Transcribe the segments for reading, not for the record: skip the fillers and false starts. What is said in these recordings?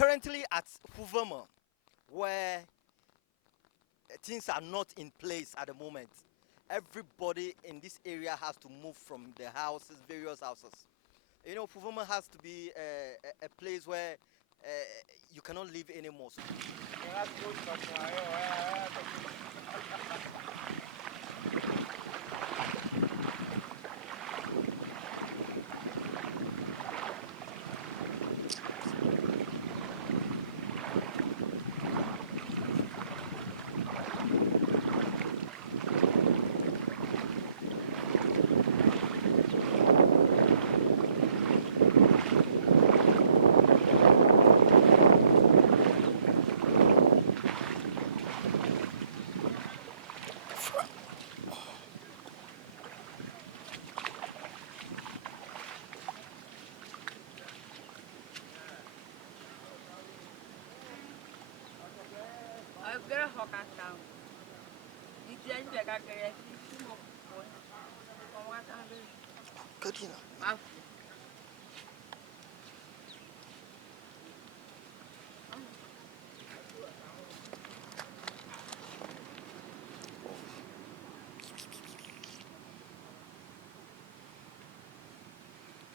currently at Fuveme, where things are not in place at the moment. Everybody in this area has to move from the houses, various houses. You know, Fuveme has to be a place where you cannot live anymore. So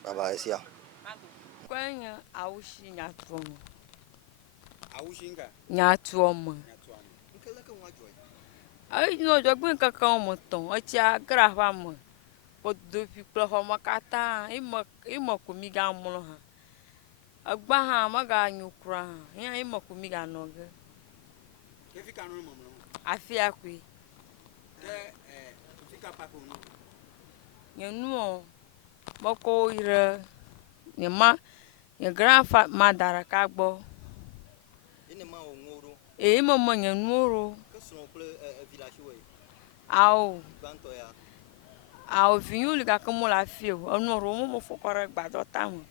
bye bye, Kwanya awushi nyatuomo. Awushinga. Nyatuomo. Ai no jogbin kankan mo ton. Ochi agrava mo. Podo fi klo ho makata. Imo kumiga mo ha. Agba ha maga nyukura ha. Ya imo kumiga noge. Kefika no mo. Afia kwi. Fika pako no. Nyenu moko ire. Nyema your grandfather kagbo. Imo mo nyenu. Ao vinho liga como lá fio. Eu não rumo mo focora gbado tam.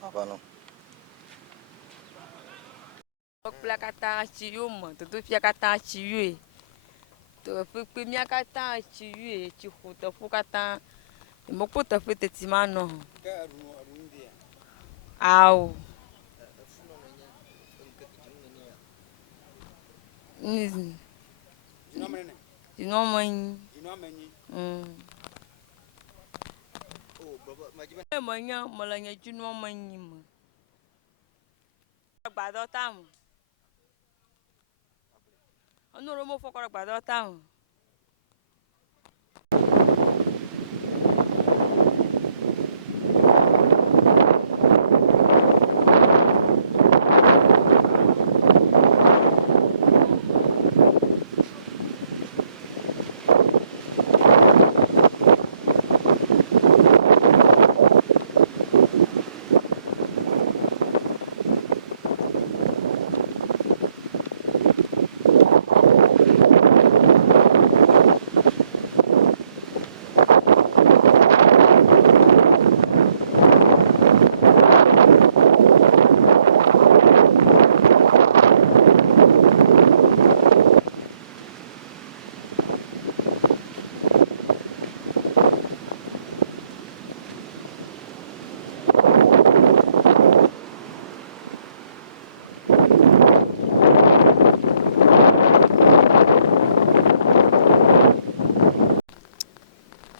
Papa O placata chiuma, tu fia cata chiue. Tu fui minha cata chiue, chihu, tu focata. Mo puta fete timano. Ao. You know mãe. Amanhã, malanha de no mãe. Gbado tam. Eu não rumo focora gbado tam.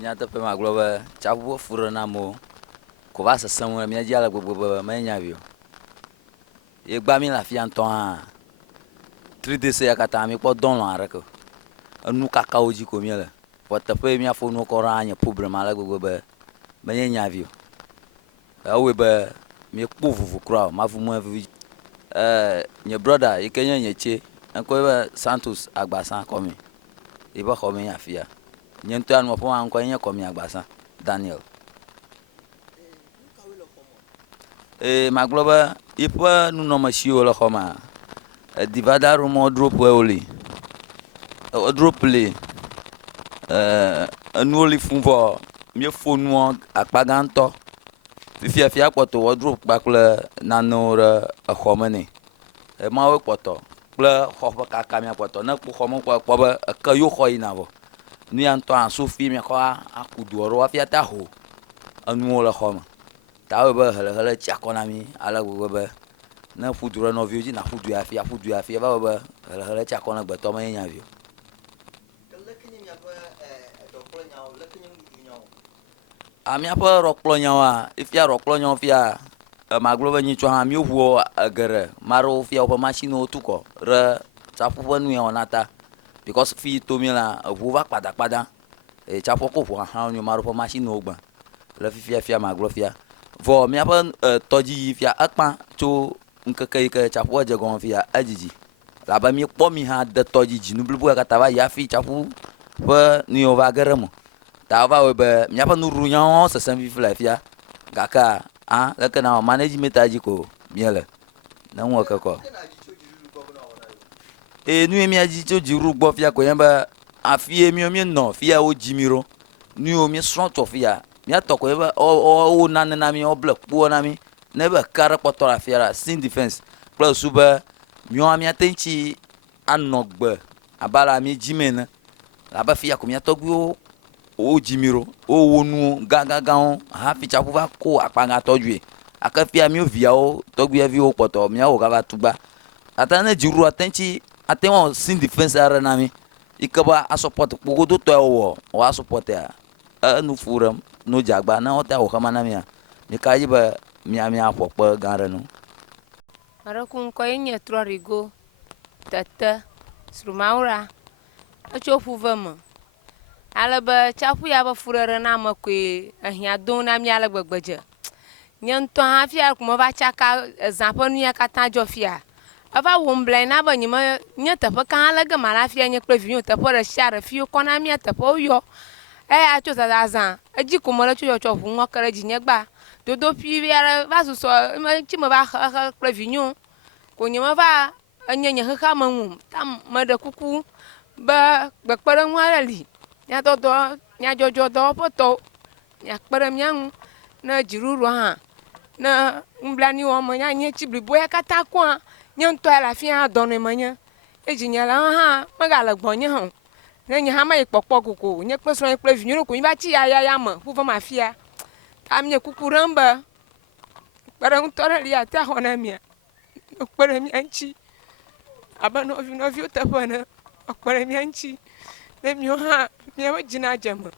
Nyata pe maglobe chabu furo na mo ko va se samu mi dia la gbogbo me nya bio ye gba mi la fi anton ha 3D se yakata mi po don lo are ko anu kaka oji ko mi le pota pe mi afo no ko ra anya problem ala gbogbo me nya bio awe be mi kpu vuvu kra ma vu mo vu nye brother ye kenya nye che enko be Santos agbasan ko mi e ba ko mi afia nyento an mo po an ko yen ko mi agbasan Daniel magloba ipa nu no machio lo khoma divada mo drop we oli o drop le anu oli funvo mi fonu akpaganto fifia kpoto o drop bakle nanore khomene ma we kpoto kple khofo kaka mi kpoto na ku khomo ko ba ka yo khoina bo ni anto an sofi mi ko akudu ro afia ta ho anu le khoma ta be hele tsi akɔ na mi ale gbogbo be ne ƒu du ɖe nɔviwo dzi na ƒu du ya afia va be hele tsi akɔ na gbetɔ me nya vi o. Miaƒe rɔkplɔnyawoa ifia rɔkplɔnyawo fia magblɔ be nyitsɔ hã míoʋuɔ geɖe maɖewo fia woƒe machiniwo tu kɔ ɖe tsaƒu ƒe nu ya wɔna ta because fi to mi la eʋuwo va kpadakpada tsaƒua ko ʋu xaxãwo nyo maɖewo ƒe machiniwo gbã le fia magblɔ fia vɔ míaƒe tɔdziyi fia ekpã tso ŋkeke yi ke tsaƒua dze gɔme fia edzidzi labe míekpɔ mi hã de tɔdzidzi nu blibo ya katã va yi hafi tsaƒu ƒe nu yiwo va ge ɖe me ta va wɔe be míaƒe nuɖuɖu nyawo sesẽ fifi le fia gake leke na management dzi ko míele ne ŋu eke kɔ nu ye míadzi tso dziɖuɖu gbɔ fia ko nye be afi ye míenɔ fia wodzi mi ɖo nu yiwo míesrɔ̃ tso fia míatɔ ko nye be wo nane na mi woble kpuwo na mi ne be ka ɖe kpɔtɔ le afia la sin defense kple su be míawo míate ŋutsi anɔ gbe abe ale míedzi me ene abe fia ko mía tɔgbuiwo wodzi mi ɖo wowo nuwo gãgãgãwo hafi tsaƒu va ko akpa gãtɔ dzoe ake fia mío viawo tɔgbuiviwo kpɔtɔ míawo gava tugba ata ne dziɖuɖu ate ŋu sin defense aɖe na mi yi ke be asɔpɔt kpogodotɔe wɔ asɔpɔtea enu fu ɖem no dzagba ne wote awɔ xema na mia mi ka dzi be miaƒo kpe gã ɖe nu. Maɖeku ŋkɔ ye nye Trɔrigo tete srumaura etso Fuveme ale be tsaƒu ya be fuɖeɖe na ame koe ehiã dom na mi ale gbegbe dze nye ŋutɔ hã fia ko meva tsaka zã ƒe nu ya katã dzɔ fia eva wom blai na be nye teƒe ka ale ge mala fia nye kple vinyo teƒe ɖe sia ɖe fi wokɔ na mia teƒewo yɔ eya tso zazazã edzi ko mele tso yɔtsɔ ʋu ŋɔ ke ɖe dzinye gba dodoƒi aɖe va susɔ ŋtsi me va xe kple vinyo ko nye meva enye nye xexea me ŋu ta meɖe kuku be kpekpeɖeŋu aɖe li nyadzɔdzɔ dɔwɔƒetɔwo miakpe ɖe mía ŋu ne dziɖuɖua hã ne nublanui wɔm menye nye tsi blibo ya katã koa nye ŋutɔ ya le afi hã dɔnɔe menye edzi nye le hã megale gbɔnye hã o ne nye hã meyi kpɔkpɔ koko nye kple srɔ̃nye kple vinyo ko mi va tsi yaya me Fuveme afia ta nye kuku ɖem be kpeɖeŋutɔ ɖe li ate axɔ na mia kpe ɖe mia ŋuti abe nɔviwo teƒe ene ekpe ɖe mia ŋuti ne míawo hã míaƒe dzi nadze me.